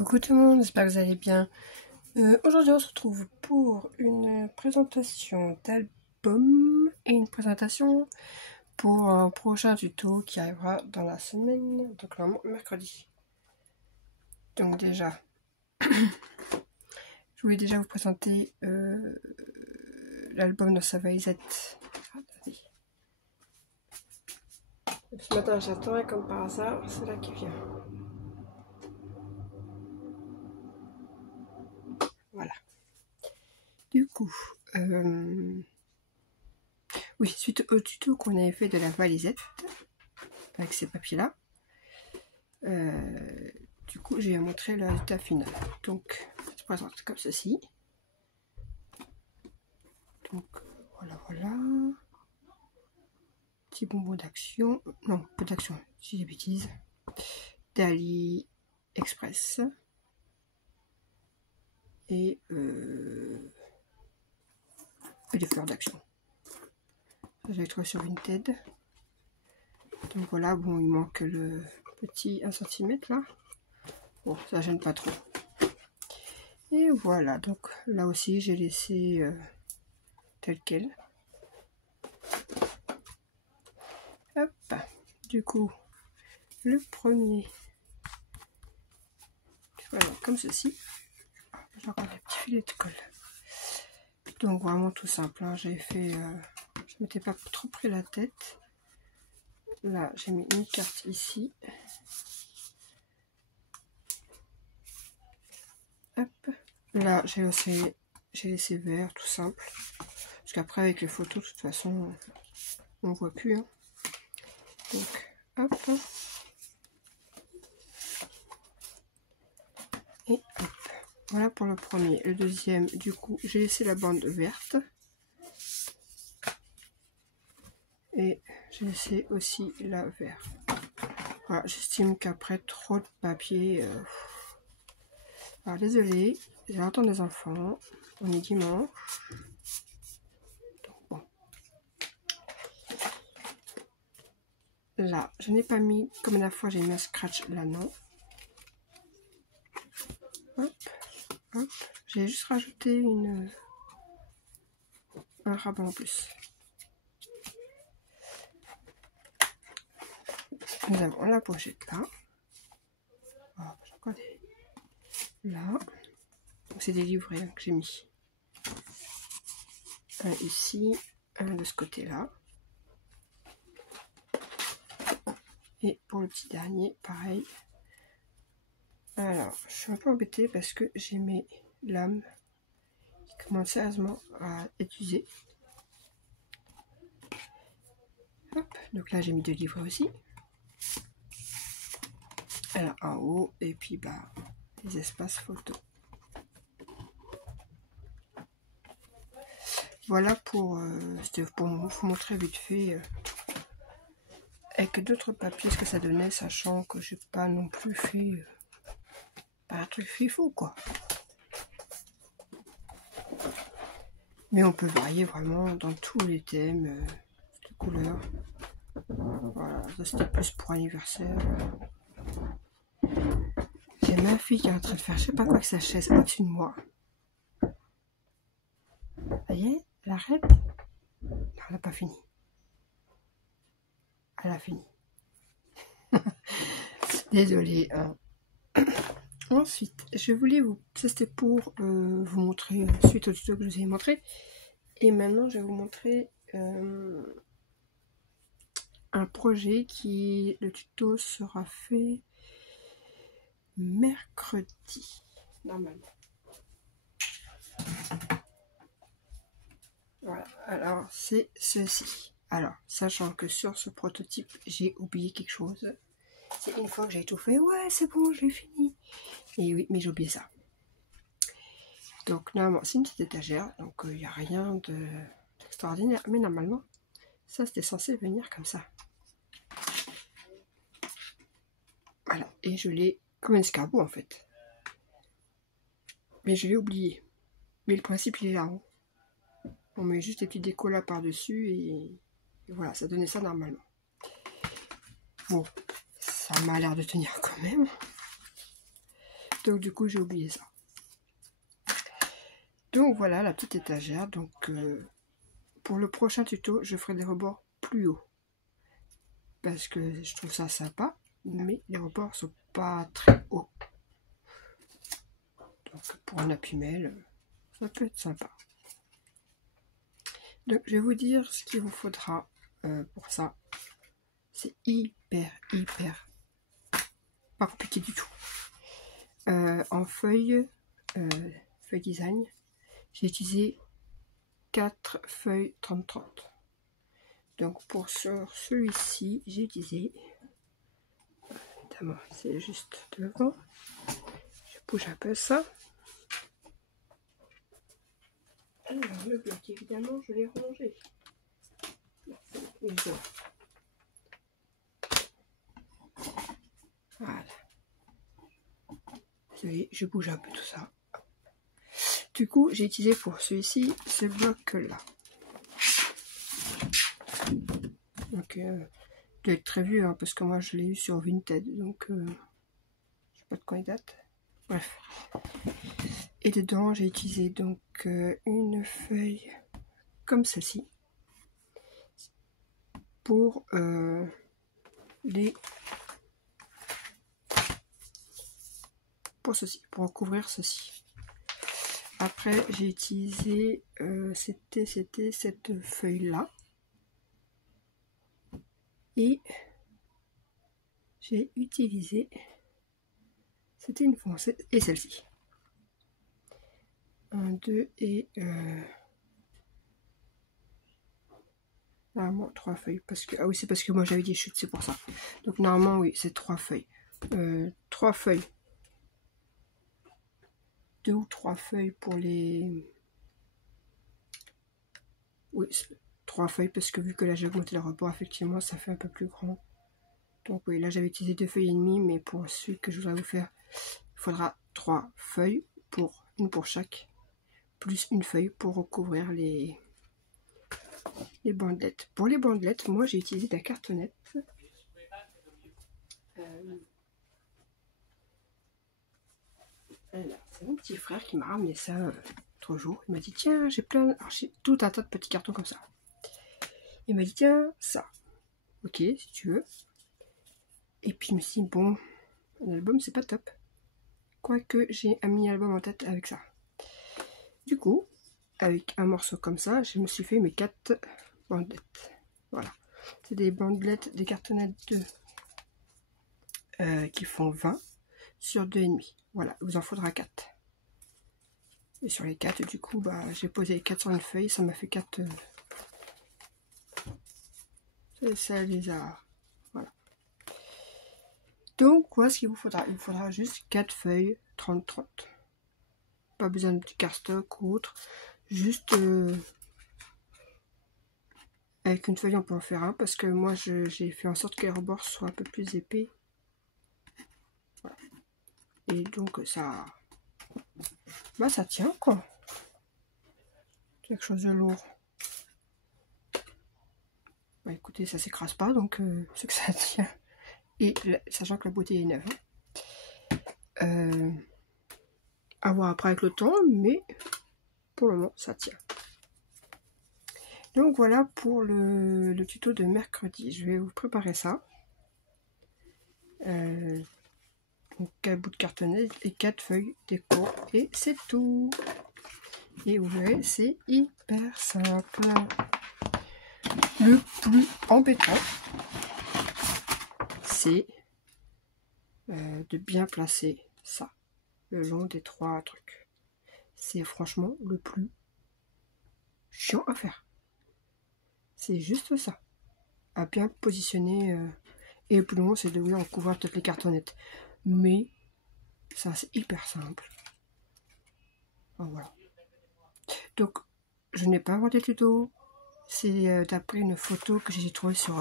Coucou tout le monde, j'espère que vous allez bien. Aujourd'hui on se retrouve pour une présentation d'album et une présentation pour un prochain tuto qui arrivera dans la semaine, donc normalement mercredi. Donc déjà, je voulais déjà vous présenter l'album de Savaisette. Ce matin j'attends et comme par hasard, c'est là qui vient. Voilà. Du coup, oui, suite au tuto qu'on avait fait de la valisette, avec ces papiers-là, du coup, je vais montrer le résultat final. Donc, ça se présente comme ceci. Donc, voilà. Petit bonbon d'action. Non, pas d'action, si j'ai des bêtises. Dali Express. Et des fleurs d'action. J'avais trouvé sur Vinted. Donc voilà, bon, il manque le petit 1 cm là. Bon, ça gêne pas trop. Et voilà, donc là aussi j'ai laissé tel quel. Hop, du coup, le premier, voilà, comme ceci. J'ai encore des petits filets de colle. Donc vraiment tout simple, hein. J'avais fait, je m'étais pas trop pris la tête. Là, j'ai mis une carte ici. Hop. Là, j'ai laissé vert, tout simple. Parce qu'après, avec les photos, de toute façon, on voit plus. Hein. Donc, hop. Et hop. Voilà pour le premier. Le deuxième, du coup, j'ai laissé la bande verte. Et j'ai laissé aussi la verte. Voilà, j'estime qu'après trop de papier... Alors désolé, j'entends des enfants. On est dimanche. Donc, bon. Là, je n'ai pas mis, comme la fois j'ai mis un scratch, là non. Hop, hop. J'ai juste rajouté un rabat en plus. Nous avons la pochette là. Oh, là. C'est des livrets que j'ai mis. Un ici, un de ce côté-là. Et pour le petit dernier, pareil. Alors, je suis un peu embêtée parce que j'ai mes lames qui commencent sérieusement à être usées. Hop, donc là j'ai mis 2 livrets aussi. Alors en haut, et puis bah les espaces photos. Voilà pour c'était pour vous montrer vite fait avec d'autres papiers ce que ça donnait, sachant que j'ai pas non plus fait pas un truc fifou quoi. Mais on peut varier vraiment dans tous les thèmes, les couleurs. Voilà, ça c'était plus pour anniversaire. J'ai ma fille qui est en train de faire je sais pas quoi avec sa chaise au-dessus de moi. Vous voyez, elle arrête. Non, elle n'a pas fini. Elle a fini. Désolée. Hein. Ensuite, je voulais vous... Ça, c'était pour vous montrer, suite au tuto que je vous ai montré. Et maintenant, je vais vous montrer un projet qui... Le tuto sera fait mercredi, normalement. Voilà, alors c'est ceci. Alors, sachant que sur ce prototype, j'ai oublié quelque chose. C'est une fois que j'ai tout fait, ouais, c'est bon, j'ai fini. Et oui, mais j'ai oublié ça. Donc, normalement, c'est une petite étagère, donc il n'y a rien d'extraordinaire. Mais normalement, ça, c'était censé venir comme ça. Voilà, et je l'ai comme un escabeau, en fait. Mais je l'ai oublié. Mais le principe, il est là. Hein. On met juste des petits décos là par-dessus, et voilà, ça donnait ça normalement. Bon, ça m'a l'air de tenir quand même. Donc du coup j'ai oublié ça. Donc voilà la petite étagère. Donc pour le prochain tuto, je ferai des rebords plus hauts. Parce que je trouve ça sympa, mais les rebords sont pas très hauts. Donc pour un appui-mail, ça peut être sympa. Donc je vais vous dire ce qu'il vous faudra pour ça. C'est hyper pas compliqué du tout. En feuille design, j'ai utilisé 4 feuilles 30-30. Donc pour sur celui-ci, j'ai utilisé, évidemment c'est juste devant, je bouge un peu ça. Alors le bloc, évidemment je l'ai rangé. Voilà. Vous voyez, je bouge un peu tout ça. Du coup, j'ai utilisé pour celui-ci ce bloc-là. Donc, il doit être très vieux, hein, parce que moi je l'ai eu sur Vinted, donc je sais pas de quand il date. Bref. Et dedans, j'ai utilisé donc une feuille comme celle-ci pour ceci, pour recouvrir ceci. Après, j'ai utilisé, c'était cette feuille-là. Et j'ai utilisé, c'était une foncée, et celle-ci. 1, 2 et... normalement 3 feuilles, parce que... Ah oui, c'est parce que moi j'avais dit chute, c'est pour ça. Donc normalement, oui, c'est 3 feuilles. 3 feuilles. 2 ou 3 feuilles pour les... Oui, 3 feuilles, parce que vu que là j'ai augmenté le rebord, effectivement, ça fait un peu plus grand. Donc oui, là j'avais utilisé 2 feuilles et demie, mais pour celui que je voudrais vous faire, il faudra 3 feuilles, une pour chaque, plus une feuille pour recouvrir les bandelettes. Pour les bandelettes, moi j'ai utilisé de la cartonnette. C'est mon petit frère qui m'a ramené ça l'autre jour. Il m'a dit tiens, j'ai tout un tas de petits cartons comme ça. Il m'a dit tiens, ça. Ok, si tu veux. Et puis je me suis dit bon, un album c'est pas top. Quoique j'ai un mini-album en tête avec ça. Du coup, avec un morceau comme ça, je me suis fait mes 4 bandelettes. Voilà. C'est des bandelettes, des cartonnettes qui font 20 sur 2,5. Voilà, il vous en faudra 4. Et sur les 4, du coup, bah, j'ai posé les 4 sur une feuille, ça m'a fait 4. Ça les a... Voilà. Donc, voilà ce qu'il vous faudra. Il vous faudra juste 4 feuilles 30-30. Pas besoin de petit cardstock ou autre. Juste... avec une feuille, on peut en faire un, parce que moi, j'ai fait en sorte que les rebords soient un peu plus épais. Voilà. Et donc, ça... Bah, ça tient, quoi. Quelque chose de lourd. Bah, écoutez, ça s'écrase pas, donc c'est que ça tient. Et sachant que la bouteille est neuve. À voir après avec le temps, mais pour le moment, ça tient. Donc voilà pour le tuto de mercredi. Je vais vous préparer ça. Donc 4 bouts de cartonnet et 4 feuilles déco. Et c'est tout. Et vous verrez, c'est hyper simple. Le plus embêtant, c'est de bien placer ça le long des 3 trucs. C'est franchement le plus chiant à faire. C'est juste ça. À bien positionner. Et le plus long, c'est de en couvrir toutes les cartonnettes. Mais ça, c'est hyper simple. Voilà. Donc, je n'ai pas inventé le tuto. C'est d'après une photo que j'ai trouvée sur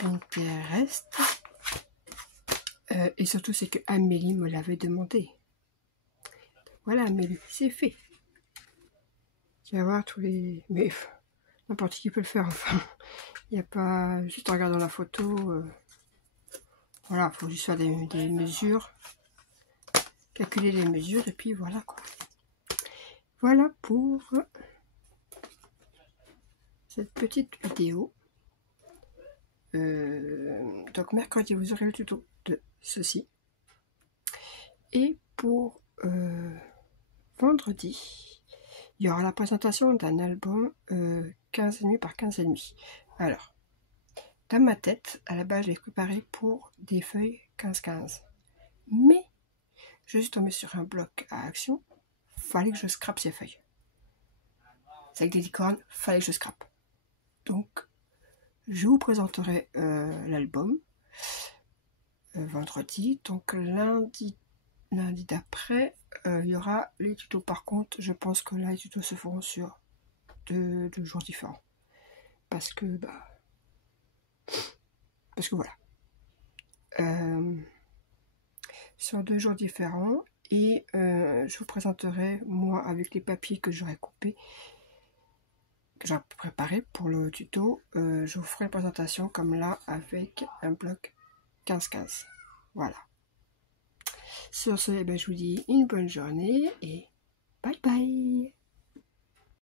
Pinterest. Et surtout, c'est que Amélie me l'avait demandé. Voilà, Amélie, c'est fait. Tu vas voir tous les... Mais n'importe qui peut le faire, enfin. Il n'y a pas... Juste en regardant la photo... Voilà, il faut juste faire des mesures. calculer les mesures et puis voilà quoi. Voilà pour cette petite vidéo. Donc mercredi vous aurez le tuto de ceci. Et pour vendredi, il y aura la présentation d'un album 15,5 par 15,5. Alors, dans ma tête, à la base, je l'ai préparé pour des feuilles 15-15. Mais, je suis tombée sur un bloc à action, fallait que je scrape ces feuilles. C'est avec des licornes, fallait que je scrape. Donc, je vous présenterai l'album vendredi. Donc, lundi d'après, il y aura les tutos. Par contre, je pense que là, les tutos se feront sur deux jours différents. Parce que voilà. Sur 2 jours différents. Et je vous présenterai, moi, avec les papiers que j'aurai coupés, que j'aurai préparé pour le tuto, je vous ferai une présentation comme là, avec un bloc 15-15. Voilà. Sur ce, je vous dis une bonne journée et bye bye.